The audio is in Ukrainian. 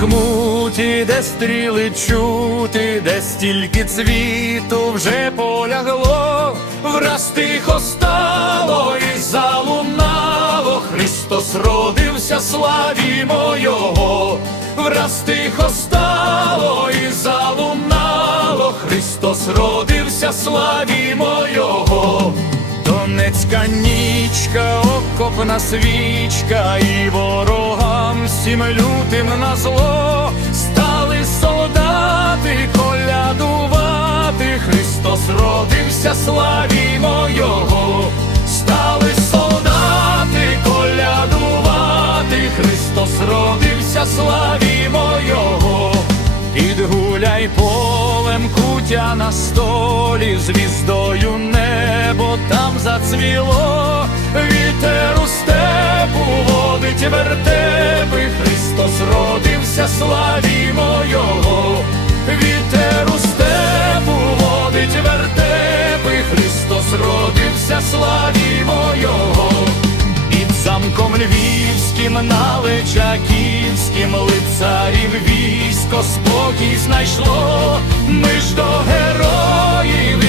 Бахмуті, де стріли чути, де стільки цвіту вже полягло, враз тихо стало і залунало, Христос родився, славімо Його, враз тихо стало і залунало, Христос родився, славімо Його. Донецька нічка, окопна свічка, і ворогам всім лютим на зло. Стали солдати колядувати, Христос родився, славімо Його, стали солдати колядувати, Христос родився, славімо Його. Підгуляй полем кутя на столі, звіздою небо там зацвіло, славімо Його, вітер у степу водить вертепи, Христос родився, славімо Його. Під замком львівським на Личаківським лицарів військо спокій знайшло, ми ж до героїв